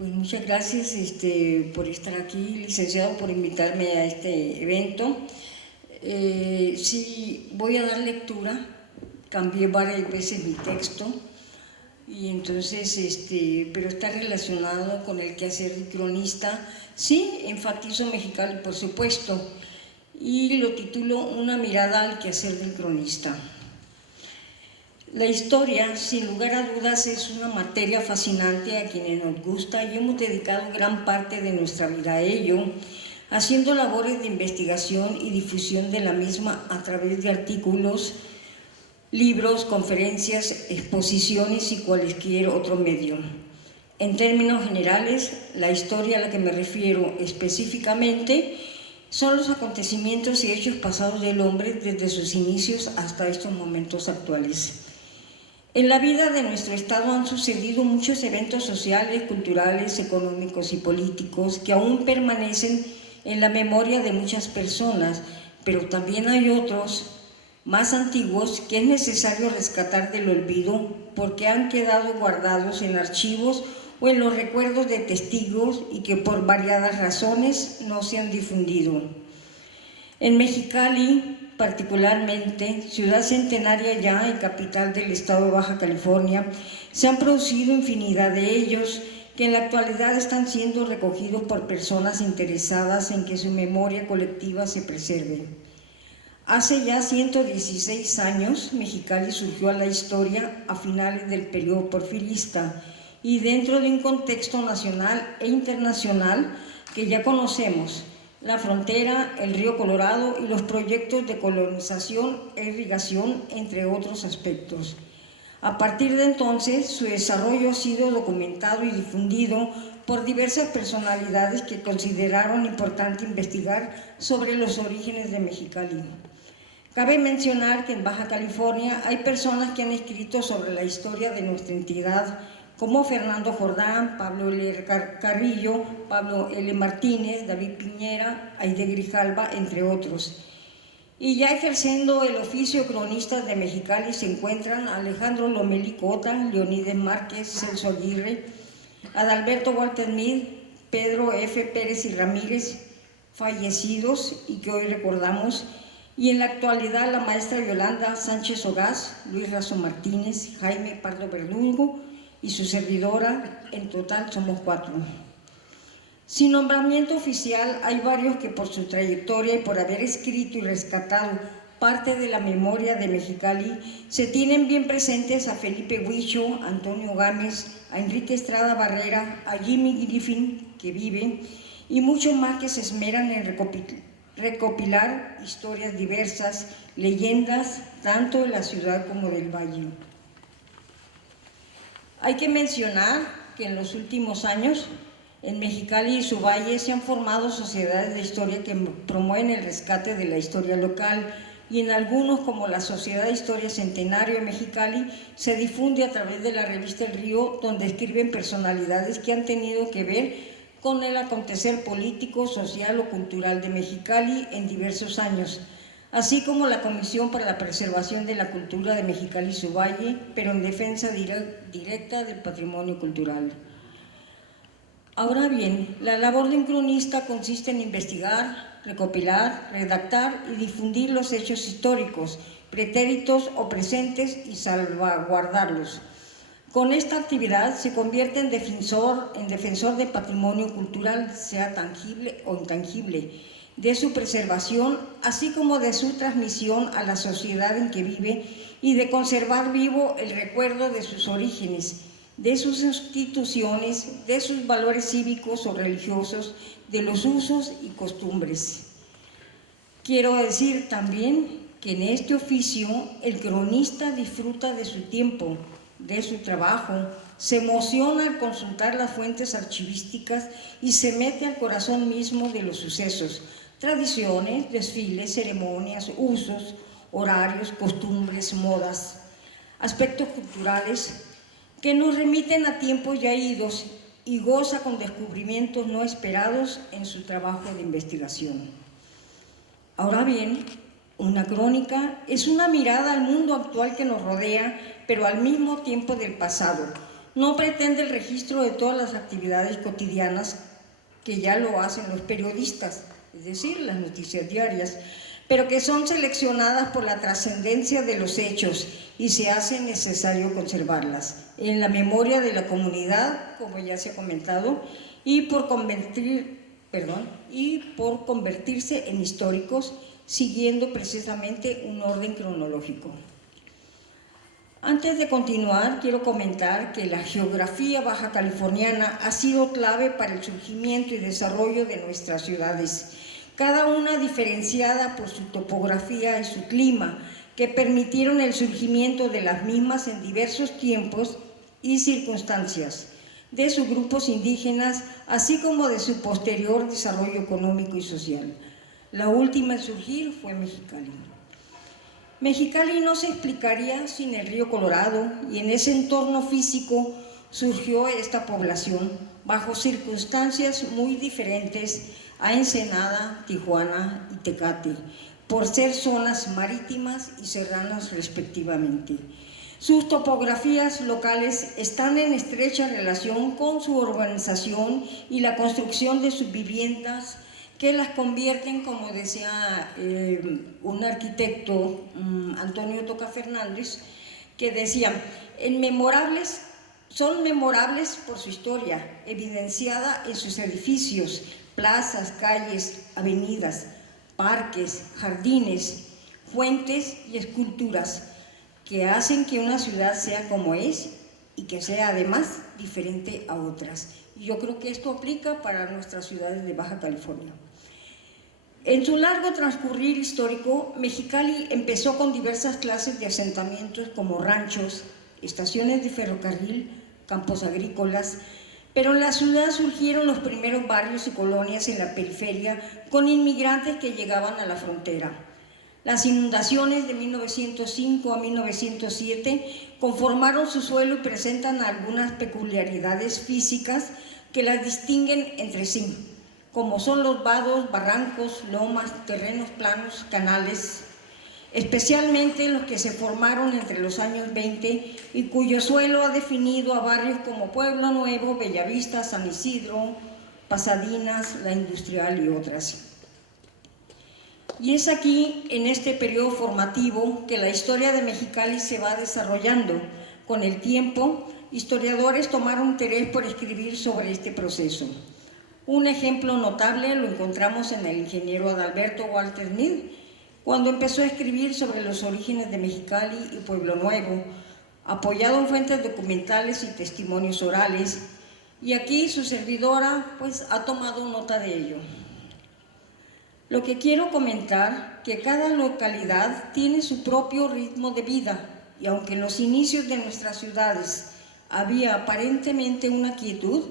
Pues muchas gracias por estar aquí, licenciado, por invitarme a este evento. Sí, voy a dar lectura, cambié varias veces mi texto, y entonces, pero está relacionado con el quehacer de cronista. Sí, enfatizo Mexicali, por supuesto, y lo titulo Una mirada al quehacer del cronista. La historia, sin lugar a dudas, es una materia fascinante a quienes nos gusta y hemos dedicado gran parte de nuestra vida a ello, haciendo labores de investigación y difusión de la misma a través de artículos, libros, conferencias, exposiciones y cualquier otro medio. En términos generales, la historia a la que me refiero específicamente son los acontecimientos y hechos pasados del hombre desde sus inicios hasta estos momentos actuales. En la vida de nuestro Estado han sucedido muchos eventos sociales, culturales, económicos y políticos que aún permanecen en la memoria de muchas personas, pero también hay otros más antiguos que es necesario rescatar del olvido porque han quedado guardados en archivos o en los recuerdos de testigos y que por variadas razones no se han difundido. En Mexicali, particularmente, ciudad centenaria ya y capital del estado de Baja California, se han producido infinidad de ellos que en la actualidad están siendo recogidos por personas interesadas en que su memoria colectiva se preserve. Hace ya 116 años, Mexicali surgió a la historia a finales del periodo porfirista y dentro de un contexto nacional e internacional que ya conocemos, la frontera, el río Colorado y los proyectos de colonización e irrigación, entre otros aspectos. A partir de entonces, su desarrollo ha sido documentado y difundido por diversas personalidades que consideraron importante investigar sobre los orígenes de Mexicali. Cabe mencionar que en Baja California hay personas que han escrito sobre la historia de nuestra entidad, como Fernando Jordán, Pablo L. Carrillo, Pablo L. Martínez, David Piñera, Aide Grijalva, entre otros. Y ya ejerciendo el oficio cronista de Mexicali se encuentran Alejandro Lomelí Cota, Leonides Márquez, Celso Aguirre, Adalberto Walter Mead, Pedro F. Pérez y Ramírez, fallecidos y que hoy recordamos, y en la actualidad la maestra Yolanda Sánchez Ogaz, Luis Razo Martínez, Jaime Pardo Verdugo y su servidora. En total somos 4. Sin nombramiento oficial, hay varios que por su trayectoria y por haber escrito y rescatado parte de la memoria de Mexicali se tienen bien presentes a Felipe Huicho, a Antonio Gámez, a Enrique Estrada Barrera, a Jimmy Griffin, que vive, y muchos más que se esmeran en recopilar historias diversas, leyendas, tanto de la ciudad como del valle. Hay que mencionar que en los últimos años, en Mexicali y su valle se han formado sociedades de historia que promueven el rescate de la historia local, y en algunos, como la Sociedad de Historia Centenario de Mexicali, se difunde a través de la revista El Río, donde escriben personalidades que han tenido que ver con el acontecer político, social o cultural de Mexicali en diversos años, así como la Comisión para la Preservación de la Cultura de Mexicali y su valle, pero en defensa directa del patrimonio cultural. Ahora bien, la labor de un cronista consiste en investigar, recopilar, redactar y difundir los hechos históricos, pretéritos o presentes, y salvaguardarlos. Con esta actividad se convierte en defensor de patrimonio cultural, sea tangible o intangible, de su preservación, así como de su transmisión a la sociedad en que vive y de conservar vivo el recuerdo de sus orígenes, de sus instituciones, de sus valores cívicos o religiosos, de los usos y costumbres. Quiero decir también que en este oficio el cronista disfruta de su tiempo, de su trabajo, se emociona al consultar las fuentes archivísticas y se mete al corazón mismo de los sucesos, tradiciones, desfiles, ceremonias, usos, horarios, costumbres, modas, aspectos culturales que nos remiten a tiempos ya idos, y goza con descubrimientos no esperados en su trabajo de investigación. Ahora bien, una crónica es una mirada al mundo actual que nos rodea, pero al mismo tiempo del pasado, No pretende el registro de todas las actividades cotidianas que ya lo hacen los periodistas, es decir, las noticias diarias, pero que son seleccionadas por la trascendencia de los hechos y se hace necesario conservarlas en la memoria de la comunidad, como ya se ha comentado, y por convertirse en históricos, siguiendo precisamente un orden cronológico. Antes de continuar, quiero comentar que la geografía baja californiana ha sido clave para el surgimiento y desarrollo de nuestras ciudades, cada una diferenciada por su topografía y su clima, que permitieron el surgimiento de las mismas en diversos tiempos y circunstancias, de sus grupos indígenas, así como de su posterior desarrollo económico y social. La última en surgir fue Mexicali. Mexicali no se explicaría sin el río Colorado, y en ese entorno físico surgió esta población bajo circunstancias muy diferentes a Ensenada, Tijuana y Tecate, por ser zonas marítimas y serranas respectivamente. Sus topografías locales están en estrecha relación con su urbanización y la construcción de sus viviendas, que las convierten, como decía un arquitecto, Antonio Toca Fernández, que decía, son memorables por su historia, evidenciada en sus edificios, plazas, calles, avenidas, parques, jardines, fuentes y esculturas, que hacen que una ciudad sea como es y que sea además diferente a otras. Y yo creo que esto aplica para nuestras ciudades de Baja California. En su largo transcurrir histórico, Mexicali empezó con diversas clases de asentamientos como ranchos, estaciones de ferrocarril, campos agrícolas, pero en la ciudad surgieron los primeros barrios y colonias en la periferia con inmigrantes que llegaban a la frontera. Las inundaciones de 1905 a 1907 conformaron su suelo y presentan algunas peculiaridades físicas que las distinguen entre sí, como son los vados, barrancos, lomas, terrenos planos, canales, especialmente los que se formaron entre los años 20 y cuyo suelo ha definido a barrios como Pueblo Nuevo, Bellavista, San Isidro, Pasadinas, La Industrial y otras. Y es aquí, en este periodo formativo, que la historia de Mexicali se va desarrollando. Con el tiempo, historiadores tomaron interés por escribir sobre este proceso. Un ejemplo notable lo encontramos en el ingeniero Adalberto Walter Smith, cuando empezó a escribir sobre los orígenes de Mexicali y Pueblo Nuevo, apoyado en fuentes documentales y testimonios orales, y aquí su servidora pues ha tomado nota de ello. Lo que quiero comentar, que cada localidad tiene su propio ritmo de vida, y aunque en los inicios de nuestras ciudades había aparentemente una quietud,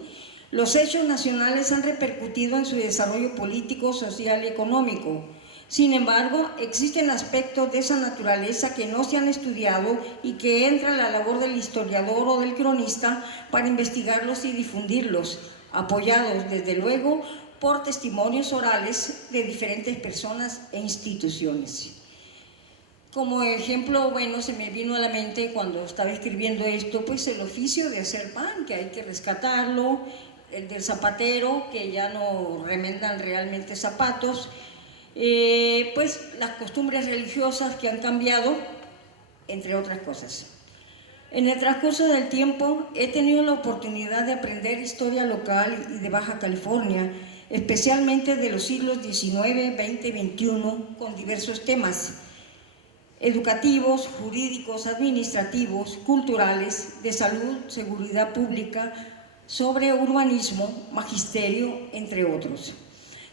los hechos nacionales han repercutido en su desarrollo político, social y económico. Sin embargo, existen aspectos de esa naturaleza que no se han estudiado y que entra la labor del historiador o del cronista para investigarlos y difundirlos, apoyados desde luego por testimonios orales de diferentes personas e instituciones. Como ejemplo, bueno, se me vino a la mente cuando estaba escribiendo esto, pues el oficio de hacer pan, que hay que rescatarlo, el del zapatero, que ya no remendan realmente zapatos, pues las costumbres religiosas que han cambiado, entre otras cosas. En el transcurso del tiempo he tenido la oportunidad de aprender historia local y de Baja California, especialmente de los siglos XIX, XX y XXI, con diversos temas educativos, jurídicos, administrativos, culturales, de salud, seguridad pública, sobre urbanismo, magisterio, entre otros,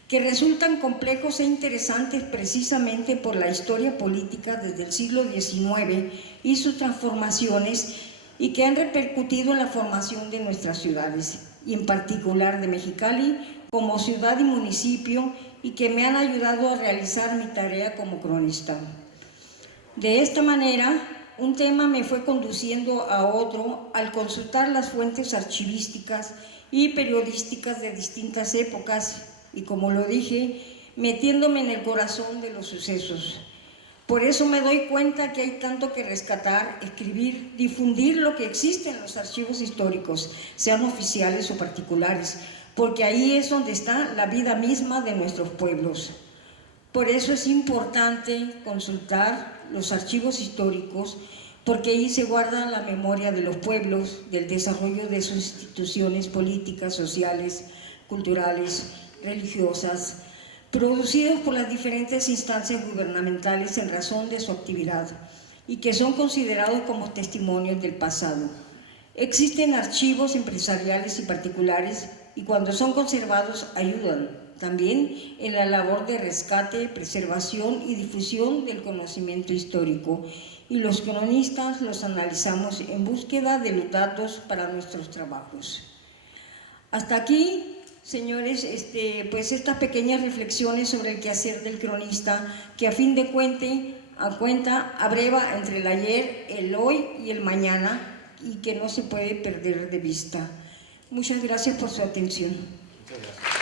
que resultan complejos e interesantes precisamente por la historia política desde el siglo XIX y sus transformaciones, y que han repercutido en la formación de nuestras ciudades, y en particular de Mexicali como ciudad y municipio, y que me han ayudado a realizar mi tarea como cronista. De esta manera, un tema me fue conduciendo a otro al consultar las fuentes archivísticas y periodísticas de distintas épocas y, como lo dije, metiéndome en el corazón de los sucesos. Por eso me doy cuenta que hay tanto que rescatar, escribir, difundir lo que existe en los archivos históricos, sean oficiales o particulares, porque ahí es donde está la vida misma de nuestros pueblos. Por eso es importante consultar los archivos históricos, porque ahí se guarda la memoria de los pueblos, del desarrollo de sus instituciones políticas, sociales, culturales, religiosas, producidos por las diferentes instancias gubernamentales en razón de su actividad y que son considerados como testimonios del pasado. Existen archivos empresariales y particulares y cuando son conservados ayudan también en la labor de rescate, preservación y difusión del conocimiento histórico, y los cronistas los analizamos en búsqueda de los datos para nuestros trabajos. Hasta aquí, señores, pues estas pequeñas reflexiones sobre el quehacer del cronista, que a fin de cuenta abreva entre el ayer, el hoy y el mañana, y que no se puede perder de vista. Muchas gracias por su atención. Muchas gracias.